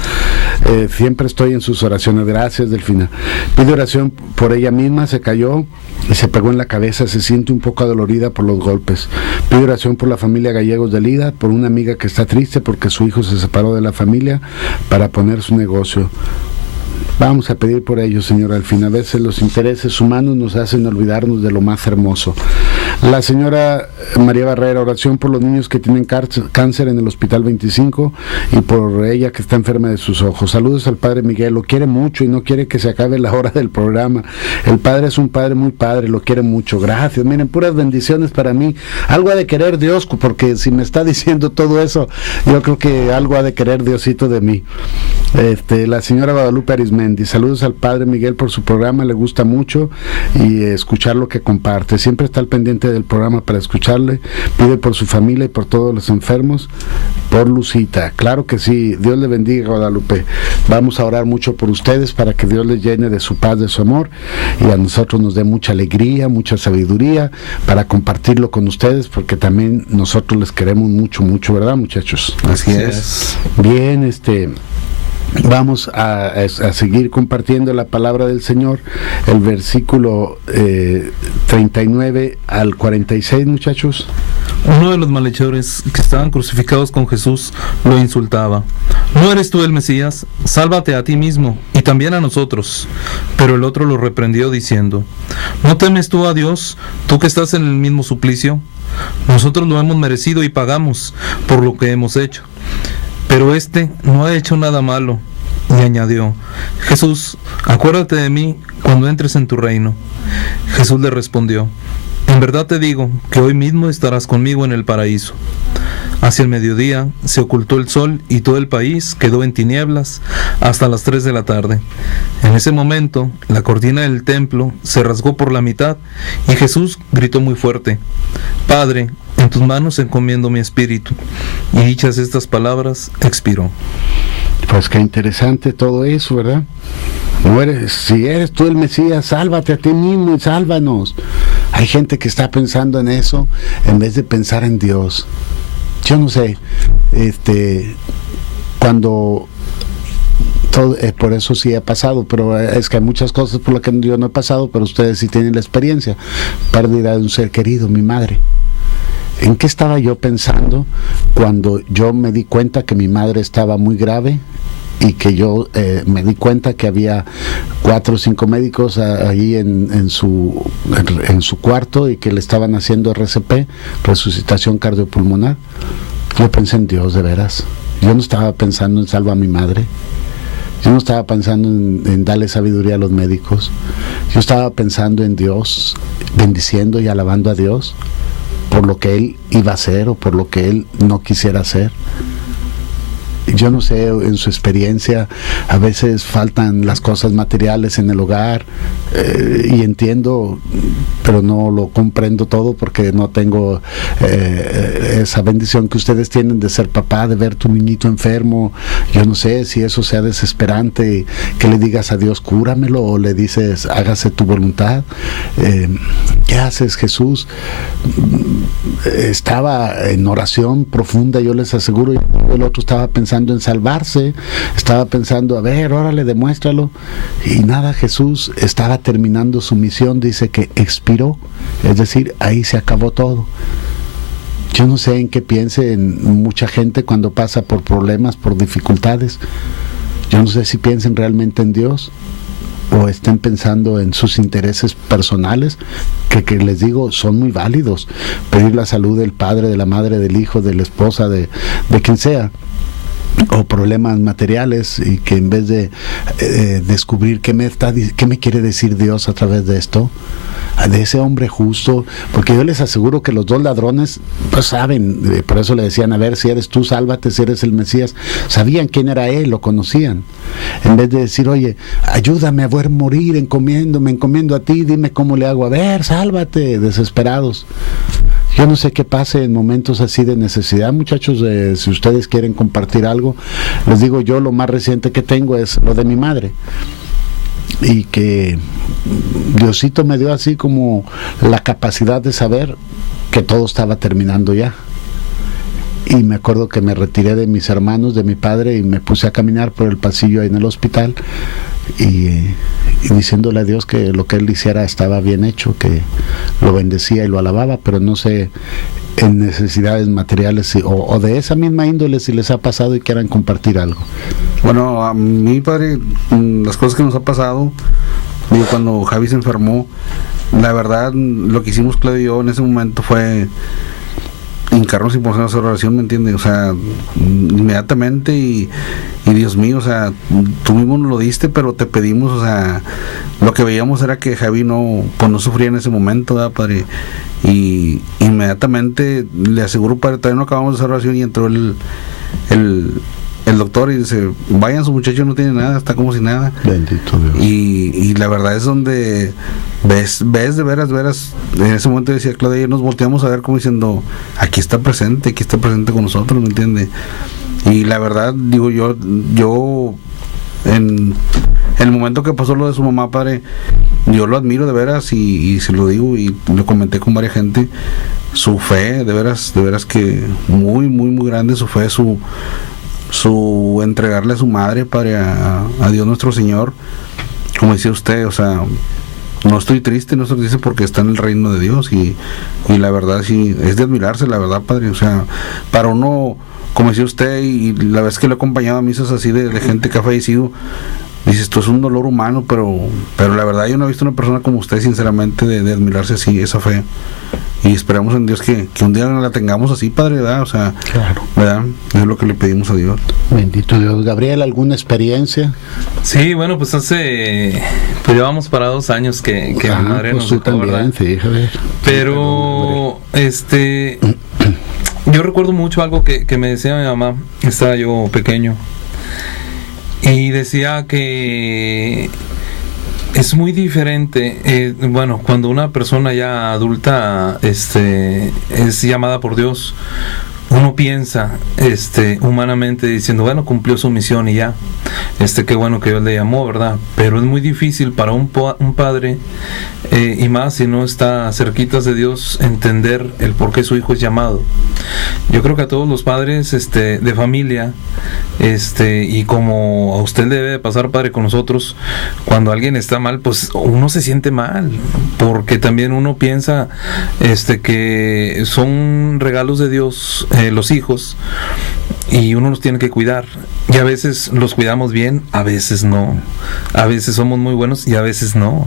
Siempre estoy en sus oraciones. Gracias, Delfina. Pide oración por ella misma, se cayó y se pegó en la cabeza, se siente un poco adolorida por los golpes. Pide oración por la familia Gallegos de Lida, por una amiga que está triste porque su hijo se separó de la familia para poner su negocio. Vamos a pedir por ellos, señora Delfina. A veces los intereses humanos nos hacen olvidarnos de lo más hermoso. La señora María Barrera: oración por los niños que tienen cáncer en el Hospital 25 y por ella que está enferma de sus ojos. Saludos al padre Miguel, lo quiere mucho y no quiere que se acabe la hora del programa. El padre es un padre muy padre, lo quiere mucho. Gracias, miren, puras bendiciones para mí. Algo ha de querer Dios, porque si me está diciendo todo eso, yo creo que algo ha de querer Diosito de mí. La señora Guadalupe Arismendi: saludos al padre Miguel por su programa, le gusta mucho y escuchar lo que comparte, siempre está al pendiente del programa para escucharle. Pide por su familia y por todos los enfermos, por Lucita. Claro que sí, Dios le bendiga, Guadalupe. Vamos a orar mucho por ustedes para que Dios les llene de su paz, de su amor, y a nosotros nos dé mucha alegría, mucha sabiduría para compartirlo con ustedes, porque también nosotros les queremos mucho, ¿verdad, muchachos? Así es. Bien, vamos a seguir compartiendo la palabra del Señor, el versículo 39 al 46, muchachos. Uno de los malhechores que estaban crucificados con Jesús lo insultaba: ¿no eres tú el Mesías? Sálvate a ti mismo y también a nosotros. Pero el otro lo reprendió diciendo: ¿no temes tú a Dios, tú que estás en el mismo suplicio? Nosotros lo hemos merecido y pagamos por lo que hemos hecho, pero este no ha hecho nada malo. Y añadió: Jesús, acuérdate de mí cuando entres en tu reino. Jesús le respondió: en verdad te digo que hoy mismo estarás conmigo en el paraíso. Hacia el mediodía se ocultó el sol y todo el país quedó en tinieblas hasta las 3 de la tarde. En ese momento la cortina del templo se rasgó por la mitad y Jesús gritó muy fuerte: Padre, en tus manos encomiendo mi espíritu. Y dichas estas palabras, expiró. Pues qué interesante todo eso, ¿verdad? Si eres tú el Mesías, sálvate a ti mismo y sálvanos. Hay gente que está pensando en eso en vez de pensar en Dios. Yo no sé, cuando todo, por eso sí ha pasado, pero es que hay muchas cosas por las que yo no he pasado, pero ustedes sí tienen la experiencia. Pérdida de un ser querido, mi madre. ¿En qué estaba yo pensando cuando yo me di cuenta que mi madre estaba muy grave y que yo me di cuenta que había 4 o 5 médicos ahí en su cuarto y que le estaban haciendo RCP, resucitación cardiopulmonar? Yo pensé en Dios, de veras. Yo no estaba pensando en salvar a mi madre. Yo no estaba pensando en darle sabiduría a los médicos. Yo estaba pensando en Dios, bendiciendo y alabando a Dios por lo que Él iba a hacer o por lo que Él no quisiera hacer. Yo no sé, en su experiencia a veces faltan las cosas materiales en el hogar, y entiendo, pero no lo comprendo todo porque no tengo esa bendición que ustedes tienen de ser papá, de ver tu niñito enfermo. Yo no sé si eso sea desesperante, que le digas a Dios, cúramelo, o le dices, hágase tu voluntad. ¿Qué haces, Jesús? Estaba en oración profunda, yo les aseguro, y el otro estaba pensando en salvarse, estaba pensando, a ver, órale, demuéstralo, y nada, Jesús estaba terminando su misión, dice que expiró, es decir, ahí se acabó todo. Yo no sé en qué piense en mucha gente cuando pasa por problemas, por dificultades. Yo no sé si piensen realmente en Dios o estén pensando en sus intereses personales, que les digo, son muy válidos. Pedir la salud del padre, de la madre, del hijo, de la esposa, de quien sea, o problemas materiales, y que en vez de descubrir qué me quiere decir Dios a través de esto, de ese hombre justo, porque yo les aseguro que los 2 ladrones pues saben, por eso le decían, a ver, si eres tú, sálvate, si eres el Mesías. Sabían quién era él, lo conocían. En vez de decir, oye, ayúdame a ver morir, me encomiendo a ti, dime cómo le hago, a ver, sálvate, desesperados. Yo no sé qué pase en momentos así de necesidad, muchachos. Si ustedes quieren compartir algo, les digo, yo lo más reciente que tengo es lo de mi madre, y que Diosito me dio así como la capacidad de saber que todo estaba terminando ya. Y me acuerdo que me retiré de mis hermanos, de mi padre, y me puse a caminar por el pasillo ahí en el hospital, y diciéndole a Dios que lo que Él hiciera estaba bien hecho, que lo bendecía y lo alababa, pero no sé en necesidades materiales o de esa misma índole si les ha pasado y quieran compartir algo. Bueno, a mi padre, las cosas que nos ha pasado, digo, cuando Javi se enfermó, la verdad, lo que hicimos Claudio y yo en ese momento fue hincarnos y ponernos a hacer oración, ¿me entiendes? O sea, inmediatamente, y Dios mío, o sea, tú mismo nos lo diste, pero te pedimos, o sea, lo que veíamos era que Javi no sufría en ese momento, ¿verdad, padre? Y inmediatamente, le aseguro, padre, todavía no acabamos de hacer oración y entró el doctor y dice, vayan, su muchacho no tiene nada, está como si nada. Bendito Dios. Y la verdad es donde ves de veras, en ese momento decía Claudia, y nos volteamos a ver como diciendo, aquí está presente con nosotros, ¿me entiende? Y la verdad, digo, yo en el momento que pasó lo de su mamá, padre, yo lo admiro de veras, y se lo digo y lo comenté con varias gente, su fe, de veras que muy, muy, muy grande su fe, su entregarle a su madre, padre, a Dios nuestro Señor, como decía usted, o sea, no estoy triste porque está en el reino de Dios y la verdad sí, es de admirarse, la verdad, padre. O sea, para uno, como decía usted, y la vez que lo he acompañado a misas así de gente que ha fallecido, dices, esto es un dolor humano, pero la verdad yo no he visto una persona como usted, sinceramente, de admirarse así, esa fe. Y esperamos en Dios que un día la tengamos así, padre, ¿verdad? O sea, claro, ¿verdad? Es lo que le pedimos a Dios. Bendito Dios. Gabriel, ¿alguna experiencia? Sí, bueno, pues pues llevamos para 2 años que mi madre pues nos tú dejó, también, ¿verdad? sí, Javier. Pero, yo recuerdo mucho algo que me decía mi mamá, estaba yo pequeño, y decía que es muy diferente, bueno, cuando una persona ya adulta es llamada por Dios, uno piensa humanamente diciendo, bueno, cumplió su misión y ya, qué bueno que Dios le llamó, ¿verdad? Pero es muy difícil para un padre, y más si no está cerquitas de Dios, entender el por qué su hijo es llamado. Yo creo que a todos los padres de familia, y como a usted le debe de pasar, padre, con nosotros, cuando alguien está mal, pues uno se siente mal, porque también uno piensa que son regalos de Dios, los hijos, y uno los tiene que cuidar, y a veces los cuidamos bien, a veces no, a veces somos muy buenos y a veces no.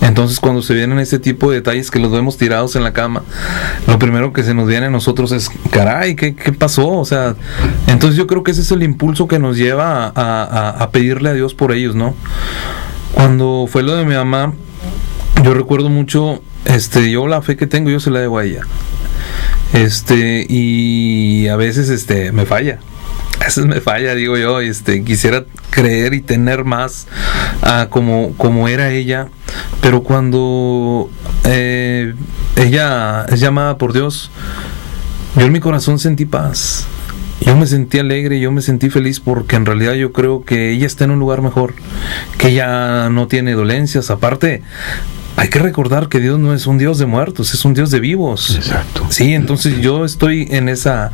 Entonces cuando se vienen ese tipo de detalles que los vemos tirados en la cama, lo primero que se nos viene a nosotros es, caray, ¿qué pasó? O sea, entonces yo creo que ese es el impulso que nos lleva a pedirle a Dios por ellos, ¿no? Cuando fue lo de mi mamá, yo recuerdo mucho, yo la fe que tengo, yo se la debo a ella. Y a veces me falla. A veces me falla, digo yo, quisiera creer y tener más como era ella, pero cuando ella es llamada por Dios, yo en mi corazón sentí paz. Yo me sentí alegre, yo me sentí feliz, porque en realidad yo creo que ella está en un lugar mejor, que ella no tiene dolencias. Aparte, hay que recordar que Dios no es un Dios de muertos, es un Dios de vivos. Exacto. Sí, entonces yo estoy en esa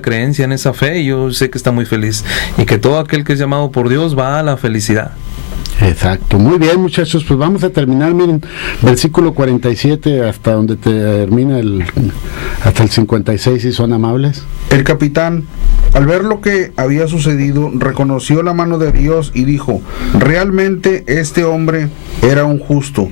creencia, en esa fe, y yo sé que está muy feliz, y que todo aquel que es llamado por Dios va a la felicidad. Exacto. Muy bien, muchachos, pues vamos a terminar, miren, versículo 47 hasta donde termina hasta el 56, si son amables. El capitán, al ver lo que había sucedido, reconoció la mano de Dios y dijo, realmente este hombre era un justo.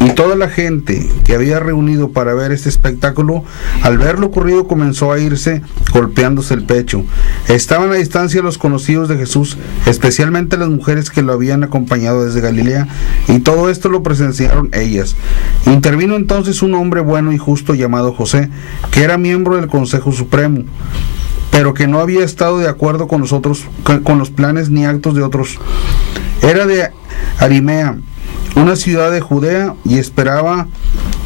Y toda la gente que había reunido para ver este espectáculo, al ver lo ocurrido, comenzó a irse golpeándose el pecho. Estaban a distancia los conocidos de Jesús, especialmente las mujeres que lo habían acompañado desde Galilea, y todo esto lo presenciaron ellas. Intervino entonces un hombre bueno y justo llamado José, que era miembro del Consejo Supremo, pero que no había estado de acuerdo con los planes ni actos de otros. Era de Arimea, una ciudad de Judea, y esperaba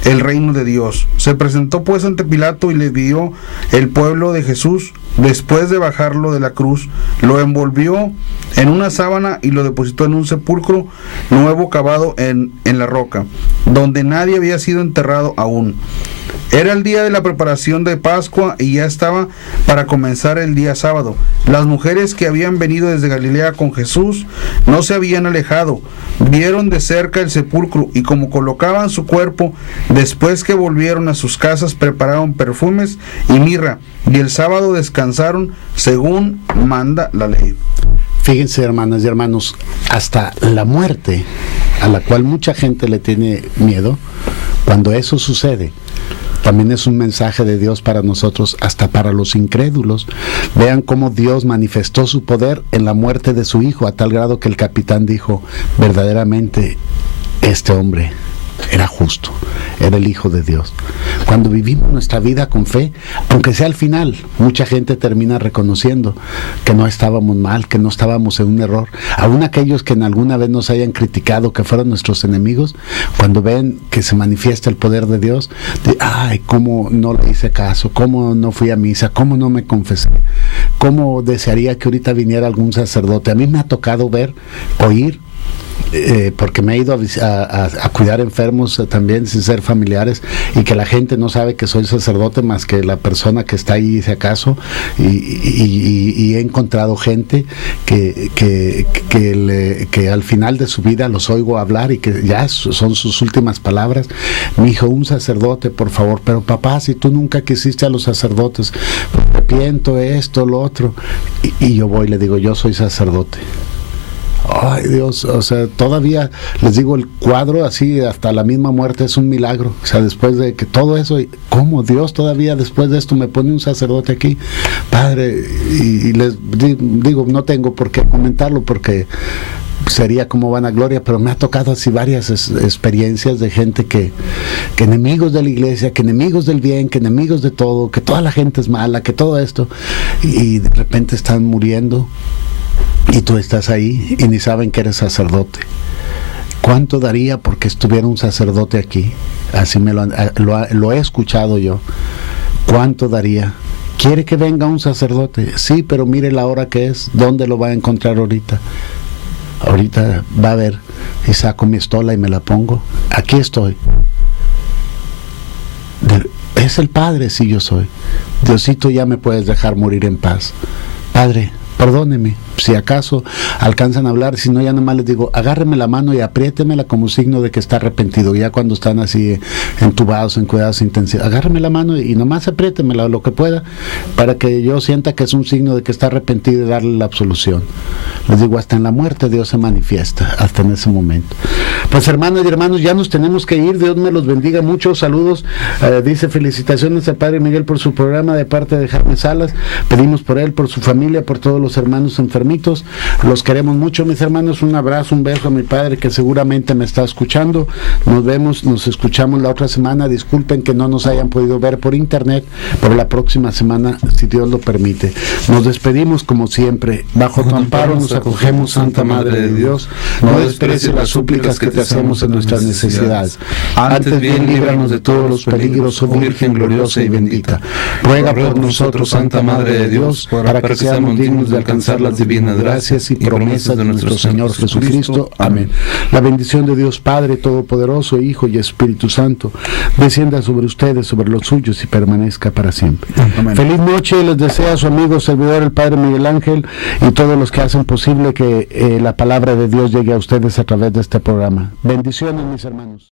el reino de Dios. Se presentó pues ante Pilato y le pidió el pueblo de Jesús. Después de bajarlo de la cruz, lo envolvió en una sábana y lo depositó en un sepulcro nuevo cavado en la roca, donde nadie había sido enterrado aún. Era el día de la preparación de Pascua y ya estaba para comenzar el día sábado. Las mujeres que habían venido desde Galilea con Jesús no se habían alejado. Vieron de cerca el sepulcro y como colocaban su cuerpo, después que volvieron a sus casas, prepararon perfumes y mirra, y el sábado descansaron según manda la ley. Fíjense, hermanas y hermanos, hasta la muerte, a la cual mucha gente le tiene miedo, cuando eso sucede, también es un mensaje de Dios para nosotros, hasta para los incrédulos. Vean cómo Dios manifestó su poder en la muerte de su hijo, a tal grado que el capitán dijo, verdaderamente este hombre era justo, era el Hijo de Dios. Cuando vivimos nuestra vida con fe, aunque sea al final, mucha gente termina reconociendo que no estábamos mal, que no estábamos en un error. Aún aquellos que en alguna vez nos hayan criticado, que fueron nuestros enemigos, cuando ven que se manifiesta el poder de Dios, ay, cómo no le hice caso, cómo no fui a misa, cómo no me confesé, cómo desearía que ahorita viniera algún sacerdote. A mí me ha tocado ver, oír porque me he ido a cuidar enfermos también sin ser familiares, y que la gente no sabe que soy sacerdote más que la persona que está ahí, si acaso, y he encontrado gente que al final de su vida los oigo hablar y que ya son sus últimas palabras. Mi hijo, un sacerdote, por favor. Pero papá, si tú nunca quisiste a los sacerdotes, me arrepiento, esto, lo otro, y yo voy y le digo, yo soy sacerdote. Ay, Dios, o sea, todavía les digo, el cuadro así hasta la misma muerte es un milagro. O sea, después de que todo eso, ¿cómo Dios todavía después de esto me pone un sacerdote aquí? Padre, y les digo, no tengo por qué comentarlo porque sería como vanagloria, pero me ha tocado así varias experiencias de gente que enemigos de la iglesia, que enemigos del bien, que enemigos de todo, que toda la gente es mala, que todo esto, y de repente están muriendo. Y tú estás ahí y ni saben que eres sacerdote. ¿Cuánto daría porque estuviera un sacerdote aquí? Así lo he escuchado yo. ¿Cuánto daría? ¿Quiere que venga un sacerdote? Sí, pero mire la hora que es. ¿Dónde lo va a encontrar ahorita? Ahorita va a ver. Y saco mi estola y me la pongo. Aquí estoy. Es el Padre, sí, yo soy. Diosito, ya me puedes dejar morir en paz. Padre, perdóneme, si acaso alcanzan a hablar, si no, ya nomás les digo, agárreme la mano y apriétemela como signo de que está arrepentido. Ya cuando están así entubados, en cuidados intensivos, agárreme la mano y nomás apriétemela lo que pueda, para que yo sienta que es un signo de que está arrepentido y darle la absolución. Les digo, hasta en la muerte Dios se manifiesta, hasta en ese momento. Pues hermanas y hermanos, ya nos tenemos que ir. Dios me los bendiga mucho. Saludos. Dice, felicitaciones al Padre Miguel por su programa de parte de Jaime Salas. Pedimos por él, por su familia, por todos los hermanos enfermitos. Los queremos mucho, mis hermanos. Un abrazo, un beso a mi padre que seguramente me está escuchando. Nos vemos, nos escuchamos la otra semana. Disculpen que no nos hayan podido ver por internet, pero la próxima semana, si Dios lo permite. Nos despedimos como siempre. Bajo tu amparo nos acogemos, Santa Madre de Dios. No desprecies las súplicas que te hacemos en nuestras necesidades. Antes bien, líbranos de todos los peligros, oh Virgen gloriosa y bendita. Ruega por nosotros, Santa Madre de Dios, para que seamos dignos de alcanzar las divinas gracias y promesas de nuestro Señor Jesucristo. Amén. La bendición de Dios Padre Todopoderoso, Hijo y Espíritu Santo, descienda sobre ustedes, sobre los suyos y permanezca para siempre. Amén. Feliz noche les desea su amigo servidor el Padre Miguel Ángel y todos los que hacen posible que la palabra de Dios llegue a ustedes a través de este programa. Bendiciones, mis hermanos.